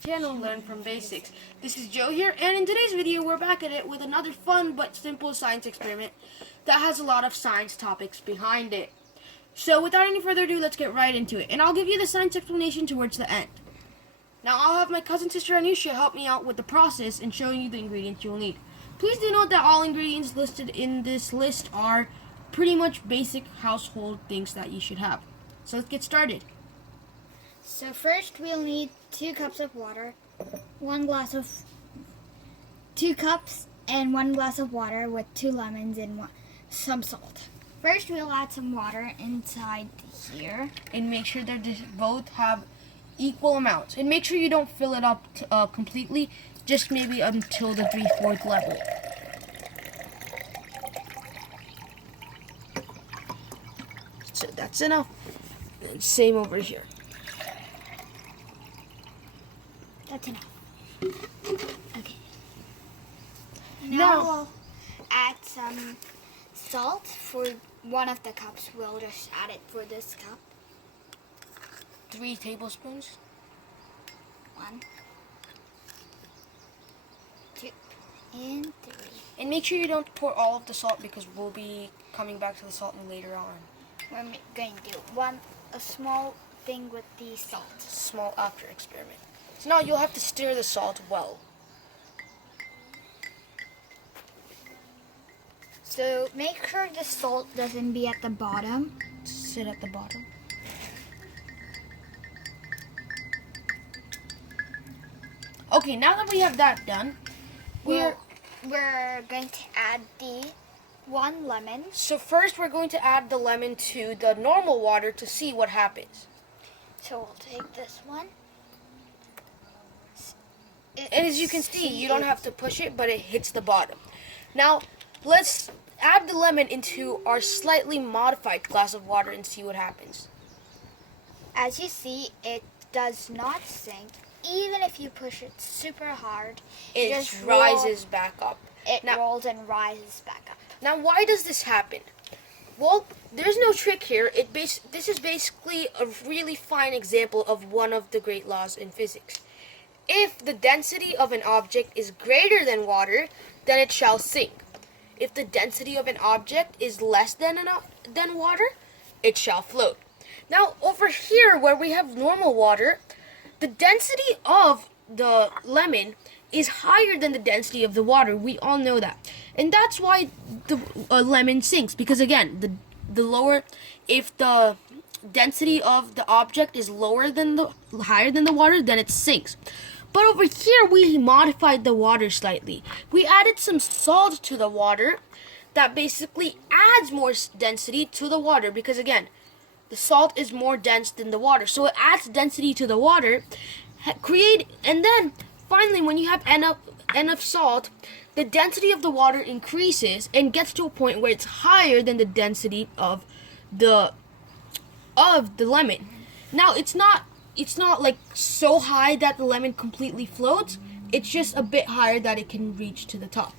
channel Learn from Basics. This is Joe here, and in today's video we're back at it with another fun but simple science experiment that has a lot of science topics behind it. So without any further ado, let's get right into it, and I'll give you the science explanation towards the end. Now I'll have my cousin sister Anusha help me out with the process and showing you the ingredients you'll need. Please do note that all ingredients listed in this list are pretty much basic household things that you should have. So let's get started. So first we'll need 2 cups of water, 2 cups and 1 glass of water with 2 lemons and some salt. First we'll add some water inside here. And make sure that they both have equal amounts. And make sure you don't fill it up completely, just maybe until the 3/4 level. So that's enough. And same over here. That's enough. Okay. Now Now we'll add some salt for one of the cups. We'll just add it for this cup. 3 tablespoons. 1, 2, and 3. And make sure you don't pour all of the salt because we'll be coming back to the salt later on. We're going to do a small thing with the salt. Small after experiment. So now you'll have to stir the salt well. So make sure the salt doesn't be at the bottom. Sit at the bottom. Okay, now that we have that done, We're going to add the 1 lemon. So first we're going to add the lemon to the normal water to see what happens. So we'll take this one. And as you can see, you don't have to push it, but it hits the bottom. Now, let's add the lemon into our slightly modified glass of water and see what happens. As you see, it does not sink. Even if you push it super hard, It just rises back up. It Now- rolls and rises back up. Now, why does this happen? Well, there's no trick here. This is basically a really fine example of one of the great laws in physics. If the density of an object is greater than water, then it shall sink. If the density of an object is less than water, it shall float. Now, over here where we have normal water, the density of the lemon is higher than the density of the water. We all know that. And that's why the lemon sinks. Because again, if the density of the object is higher than the water, then it sinks. But over here, we modified the water slightly. We added some salt to the water that basically adds more density to the water. Because again, the salt is more dense than the water. So it adds density to the water. And then finally, when you have enough salt, the density of the water increases and gets to a point where it's higher than the density of the lemon. Now it's not like so high that the lemon completely floats. It's just a bit higher that it can reach to the top.